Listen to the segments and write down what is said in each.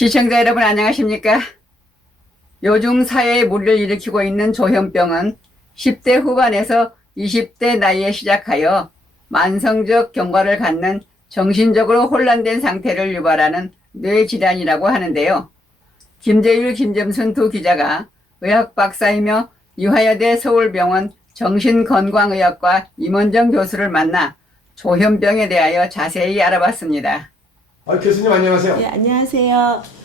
시청자 여러분 안녕하십니까? 요즘 사회에 무리를 일으키고 있는 조현병은 10대 후반에서 20대 나이에 시작하여 만성적 경과를 갖는 정신적으로 혼란된 상태를 유발하는 뇌질환이라고 하는데요. 김재율, 김점순 두 기자가 의학 박사이며 이화여대 서울병원 정신건강의학과 임원정 교수를 만나 조현병에 대하여 자세히 알아봤습니다. 아, 교수님 안녕하세요. 네, 안녕하세요.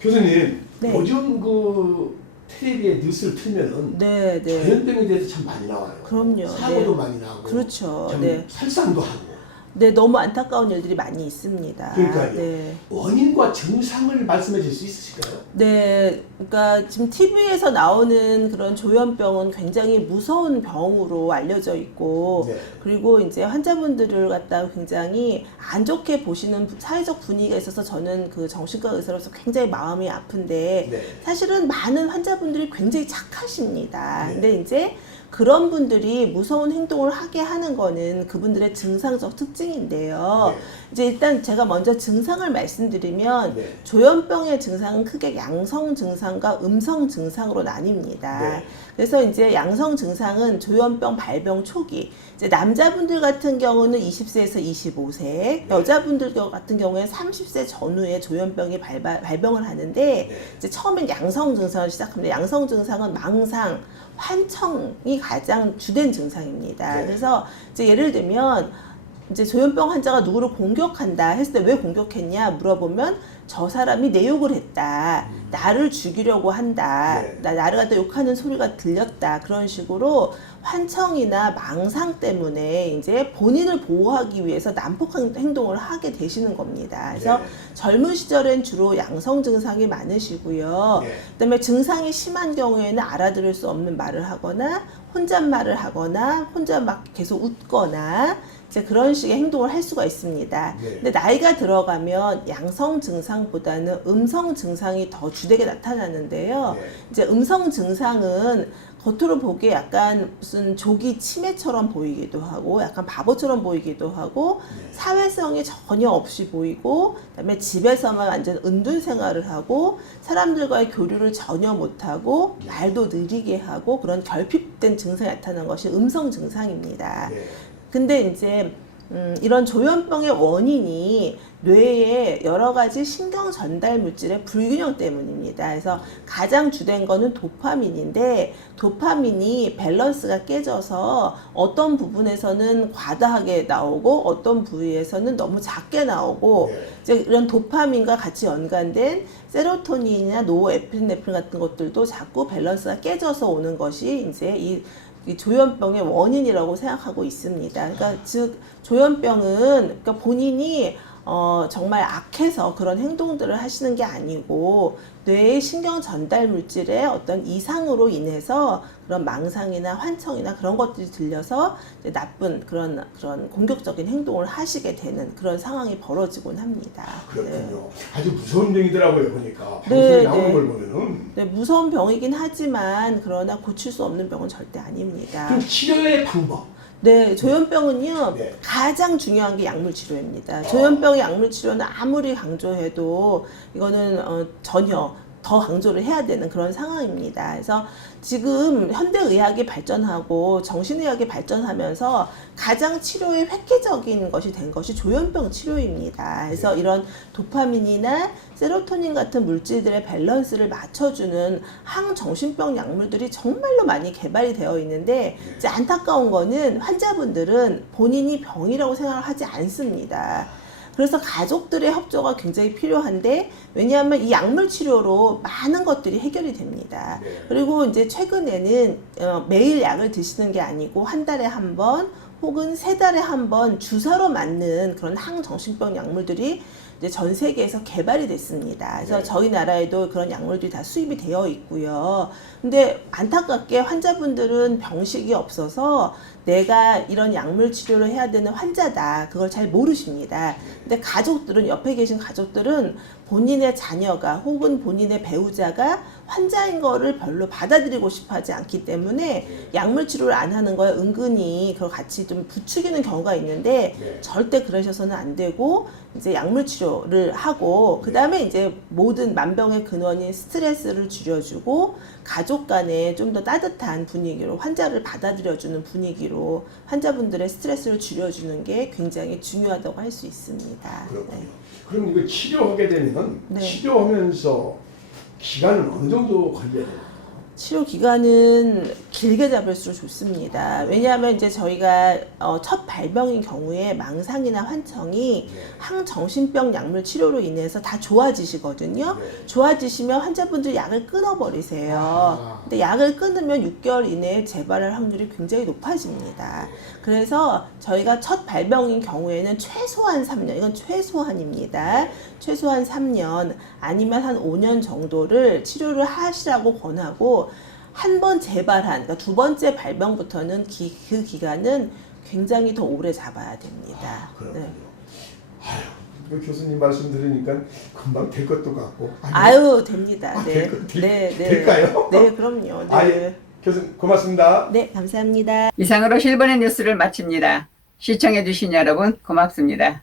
교수님, 네. 요즘 그 텔레비에 뉴스를 틀면은 네, 네. 전염병에 대해서 참 많이 나와요. 그럼요. 사고도 네. 많이 나고. 그렇죠. 참 네. 살상도 하고. 네, 너무 안타까운 일들이 많이 있습니다. 그러니까요. 네. 원인과 증상을 말씀해 줄 수 있으실까요? 네, 그러니까 지금 TV에서 나오는 그런 조현병은 굉장히 무서운 병으로 알려져 있고, 네. 그리고 이제 환자분들을 갖다 굉장히 안 좋게 보시는 사회적 분위기가 있어서 저는 그 정신과 의사로서 굉장히 마음이 아픈데, 네. 사실은 많은 환자분들이 굉장히 착하십니다. 네. 근데 이제 그런 분들이 무서운 행동을 하게 하는 거는 그분들의 증상적 특징인데요. 네. 이제 일단 제가 먼저 증상을 말씀드리면 네. 조현병의 증상은 크게 양성 증상과 음성 증상으로 나뉩니다. 네. 그래서 이제 양성 증상은 조현병 발병 초기. 이제 남자분들 같은 경우는 20세에서 25세, 여자분들 겨- 같은 경우에 30세 전후에 조현병이 발병을 하는데 네. 이제 처음엔 양성 증상을 시작합니다. 양성 증상은 망상, 환청이 가장 주된 증상입니다. 네. 그래서 이제 예를 들면 이제 조현병 환자가 누구를 공격한다 했을 때 왜 공격했냐 물어보면 저 사람이 내 욕을 했다. 나를 죽이려고 한다. 네. 나, 나를 갖다 욕하는 소리가 들렸다. 그런 식으로 환청이나 망상 때문에 이제 본인을 보호하기 위해서 난폭한 행동을 하게 되시는 겁니다. 그래서 네. 젊은 시절엔 주로 양성 증상이 많으시고요. 네. 그다음에 증상이 심한 경우에는 알아들을 수 없는 말을 하거나 혼잣말을 하거나 혼자 막 계속 웃거나 이제 그런 식의 행동을 할 수가 있습니다. 네. 근데 나이가 들어가면 양성 증상 보다는 음성 증상이 더 주되게 나타나는데요. 네. 이제 음성 증상은 겉으로 보기에 약간 무슨 조기 치매처럼 보이기도 하고 약간 바보처럼 보이기도 하고 네. 사회성이 전혀 없이 보이고 그다음에 집에서만 완전 은둔 생활을 하고 사람들과의 교류를 전혀 못하고 네. 말도 느리게 하고 그런 결핍된 증상이 나타나는 것이 음성 증상입니다. 네. 근데 이제 음, 이런 조현병의 원인이 뇌의 여러 가지 신경 전달 물질의 불균형 때문입니다. 그래서 가장 주된 거는 도파민인데 도파민이 밸런스가 깨져서 어떤 부분에서는 과다하게 나오고 어떤 부위에서는 너무 작게 나오고 네. 이제 이런 도파민과 같이 연관된 세로토닌이나 노에피네프린 같은 것들도 자꾸 밸런스가 깨져서 오는 것이 이제 이, 이 조현병의 원인이라고 생각하고 있습니다. 그러니까 즉 조현병은 그러니까 본인이 어, 정말 악해서 그런 행동들을 하시는 게 아니고 뇌의 신경 전달 물질의 어떤 이상으로 인해서 그런 망상이나 환청이나 그런 것들이 들려서 나쁜 그런 그런 공격적인 행동을 하시게 되는 그런 상황이 벌어지곤 합니다. 네. 그렇군요. 아주 무서운 병이더라고요, 보니까. 네, 방송에 나오는 네. 걸 보면은. 네, 무서운 병이긴 하지만 그러나 고칠 수 없는 병은 절대 아닙니다. 그럼 치료의 방법. 네, 조현병은요 네. 가장 중요한 게 약물 치료입니다. 조현병의 약물 치료는 아무리 강조해도 이거는 어, 전혀 더 강조를 해야 되는 그런 상황입니다. 그래서 지금 현대 의학이 발전하고 정신의학이 발전하면서 가장 치료에 획기적인 것이 된 것이 조현병 치료입니다. 그래서 이런 도파민이나 세로토닌 같은 물질들의 밸런스를 맞춰주는 항정신병 약물들이 정말로 많이 개발이 되어 있는데 이제 안타까운 거는 환자분들은 본인이 병이라고 생각을 하지 않습니다. 그래서 가족들의 협조가 굉장히 필요한데 왜냐하면 이 약물 치료로 많은 것들이 해결이 됩니다. 네. 그리고 이제 최근에는 어, 매일 약을 드시는 게 아니고 한 달에 한 번 혹은 세 달에 한 번 주사로 맞는 그런 항정신병 약물들이 이제 전 세계에서 개발이 됐습니다. 그래서 네. 저희 나라에도 그런 약물들이 다 수입이 되어 있고요. 근데 안타깝게 환자분들은 병식이 없어서 내가 이런 약물 치료를 해야 되는 환자다. 그걸 잘 모르십니다. 근데 가족들은 옆에 계신 가족들은 본인의 자녀가 혹은 본인의 배우자가 환자인 거를 별로 받아들이고 싶어 하지 않기 때문에 약물 치료를 안 하는 거에 은근히 그걸 같이 좀 부추기는 경우가 있는데 네. 절대 그러셔서는 안 되고 이제 약물 치료를 하고 그다음에 이제 모든 만병의 근원인 스트레스를 줄여주고 가족 간에 좀 더 따뜻한 분위기로 환자를 받아들여 주는 분위기로 환자분들의 스트레스를 줄여 주는 게 굉장히 중요하다고 할 수 있습니다. 그렇군요. 네. 그럼 이거 치료하게 되면 네. 치료하면서 기간은 어느 정도 걸려야 돼요? 치료 기간은 길게 잡을수록 좋습니다. 왜냐하면 이제 저희가 어, 첫 발병인 경우에 망상이나 환청이 네. 항정신병 약물 치료로 인해서 다 좋아지시거든요. 네. 좋아지시면 환자분들 약을 끊어버리세요. 아. 근데 약을 끊으면 6개월 이내에 재발할 확률이 굉장히 높아집니다. 그래서 저희가 첫 발병인 경우에는 최소한 3년, 이건 최소한입니다. 최소한 3년 아니면 한 5년 정도를 치료를 하시라고 권하고 한 번 재발한, 그러니까 두 번째 발병부터는 기- 그 기간은 굉장히 더 오래 잡아야 됩니다. 아, 그렇군요. 네. 아유, 그 교수님 말씀 들으니까 금방 될 것도 같고. 아니, 아유, 됩니다. 아, 네. 될 거- 될- 네, 네. 될까요? 네, 그럼요. 네. 아, 예. 교수님 고맙습니다. 네, 감사합니다. 이상으로 실버의 뉴스를 마칩니다. 시청해주신 여러분 고맙습니다.